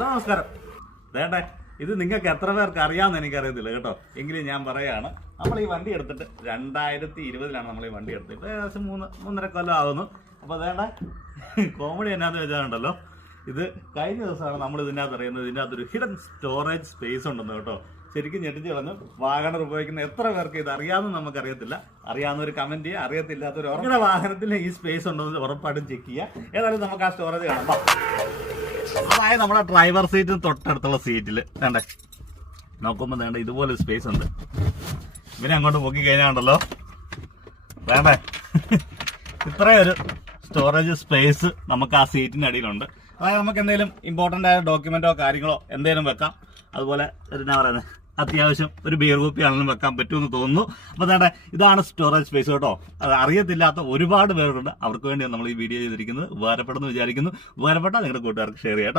Hello നമസ്കാരം. വേണ്ടേ, ഇത് നിങ്ങൾക്ക് എത്ര പേർക്ക് അറിയാമെന്ന് എനിക്കറിയത്തില്ല കേട്ടോ. എങ്കിലും ഞാൻ പറയുകയാണ്, നമ്മൾ ഈ വണ്ടി എടുത്തിട്ട് 2020 നമ്മൾ ഈ വണ്ടി എടുത്തിട്ട് ഏകദേശം 3.5 കൊല്ലം ആകുന്നു. അപ്പോൾ വേണ്ട കോമഡി എന്നാന്ന് വെച്ചാലുണ്ടല്ലോ, ഇത് കഴിഞ്ഞ ദിവസമാണ് നമ്മൾ ഇതിനകത്ത് അറിയുന്നത്, ഇതിൻ്റെ അകത്തൊരു ഹിഡൻ സ്റ്റോറേജ് സ്പേസ് ഉണ്ടെന്ന് കേട്ടോ. ശരിക്കും ഞെട്ടിച്ച് കളഞ്ഞു. വാഗണർ ഉപയോഗിക്കുന്ന എത്ര പേർക്ക് ഇത് അറിയാമെന്ന് നമുക്കറിയത്തില്ല. അറിയാവുന്നൊരു കമന്റ് ചെയ്യുക, അറിയത്തില്ലാത്തൊരു ഉറങ്ങുന്ന വാഹനത്തിൽ ഈ സ്പേസ് ഉണ്ടെന്ന് ഉറപ്പായിട്ടും ചെക്ക് ചെയ്യുക. ഏതായാലും നമുക്ക് ആ സ്റ്റോറേജ് കാണാം. അതായത് നമ്മുടെ ഡ്രൈവർ സീറ്റിന് തൊട്ടടുത്തുള്ള സീറ്റിൽ വേണ്ടേ നോക്കുമ്പോൾ വേണ്ട ഇതുപോലെ സ്പേസ് ഉണ്ട്. ഇവനെ അങ്ങോട്ട് പൊക്കി കഴിഞ്ഞാണ്ടല്ലോ വേണ്ടേ ഇത്രയൊരു സ്റ്റോറേജ് സ്പേസ് നമുക്ക് ആ സീറ്റിന് അടിയിലുണ്ട്. അതായത് നമുക്ക് എന്തെങ്കിലും ഇമ്പോർട്ടൻ്റ് ആയ ഡോക്യുമെന്റോ കാര്യങ്ങളോ എന്തെങ്കിലും വെക്കാം. അതുപോലെ എന്നാ പറയുന്നത്, അത്യാവശ്യം ഒരു ബിയർ കുപ്പി ആണെങ്കിലും വെക്കാൻ പറ്റുമെന്ന് തോന്നുന്നു. അപ്പോൾ വേണ്ട ഇതാണ് സ്റ്റോറേജ് സ്പേസ് കേട്ടോ. അത് അറിയത്തില്ലാത്ത ഒരുപാട് പേരുണ്ട്. അവർക്ക് വേണ്ടിയാണ് നമ്മൾ ഈ വീഡിയോ ചെയ്തിരിക്കുന്നത്. ഉപകാരപ്പെടുന്നു വിചാരിക്കുന്നു. ഉപകാരപ്പെട്ടാൽ നിങ്ങളുടെ കൂട്ടുകാർക്ക് ഷെയർ ചെയ്യാം കേട്ടോ.